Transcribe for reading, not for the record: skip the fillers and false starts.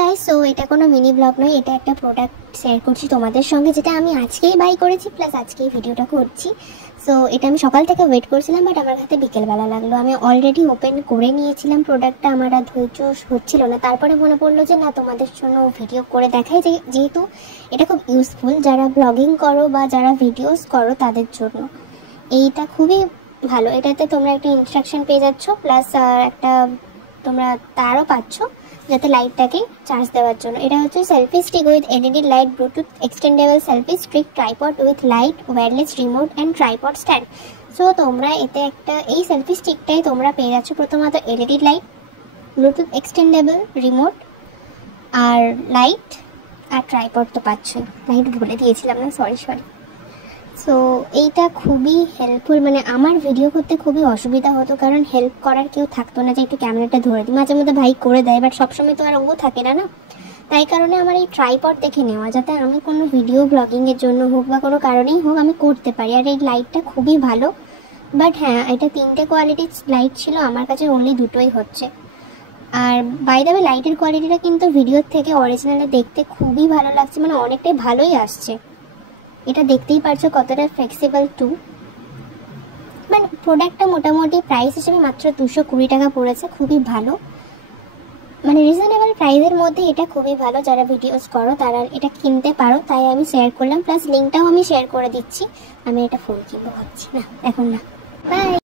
Guys, so এটা কোনো mini blog নয়, এটা একটা প্রোডাক্ট শেয়ার করছি তোমাদের সঙ্গে, যেটা আমি আজকেই বাই করেছি প্লাস আজকেই ভিডিওটা করছি। সো এটা আমি সকাল থেকে ওয়েট করছিলাম, বাট আমার হাতে বিকেলবেলা লাগলো। আমি অলরেডি ওপেন করে নিয়েছিলাম প্রোডাক্টটা, আমার আর ধৈর্য হচ্ছিল না। তারপরে মনে পড়লো যে না, তোমাদের জন্য ভিডিও করে দেখাই, যেহেতু এটা খুব ইউজফুল যারা ব্লগিং করো বা যারা ভিডিওস করো তাদের জন্য এইটা খুবই ভালো। এটাতে তোমরা একটা ইনস্ট্রাকশন পেয়ে যাচ্ছ, প্লাস একটা তোমরা তারও পাচ্ছ যাতে লাইটটাকে চার্জ দেওয়ার জন্য। এটা হচ্ছে selfie stick with LED light, Bluetooth extendable selfie stick, tripod with light, wireless remote and tripod stand. So তোমরা এতে এই সেলফি স্টিকটাই তোমরা পেয়ে যাচ্ছ প্রথমত LED light, Bluetooth extendable remote আর লাইট, আর ট্রাইপড তো পাচ্ছই। লাইট ভুলে দিয়েছিলাম না, সরি। সো এইটা খুবই হেল্পফুল, মানে আমার ভিডিও করতে খুবই অসুবিধা হতো, কারণ হেল্প করার কেউ থাকতো না যে একটু ক্যামেরাটা ধরে দিই। মাঝে মধ্যে ভাই করে দেয়, বাট সবসময় তো আর ও থাকে না। তাই কারণে আমার এই ট্রাইপড দেখে নেওয়া, যাতে আমি কোনো ভিডিও ব্লগিংয়ের জন্য হোক বা কোনো কারণেই হোক আমি করতে পারি। আর এই লাইটটা খুবই ভালো, বাট হ্যাঁ, এটা 3টে কোয়ালিটির লাইট ছিল, আমার কাছে অনলি 2টোই হচ্ছে। আর বাই দ্য ওয়ে, লাইটের কোয়ালিটিটা কিন্তু ভিডিওর থেকে অরিজিনালে দেখতে খুবই ভালো লাগছে, মানে অনেকটাই ভালোই আসছে। এটা দেখতেই পারছো কতটা ফ্লেক্সিবল টু, মানে প্রোডাক্টটা মোটামুটি প্রাইস হিসেবে মাত্র 220 টাকা পড়েছে, খুবই ভালো, মানে রিজনেবল প্রাইসের মধ্যে এটা খুবই ভালো। যারা ভিডিওস করো তারা এটা কিনতে পারো, তাই আমি শেয়ার করলাম, প্লাস লিঙ্কটাও আমি শেয়ার করে দিচ্ছি। আমি এটা ফোন কিনবো ভাবছি, না এখন না। বাই।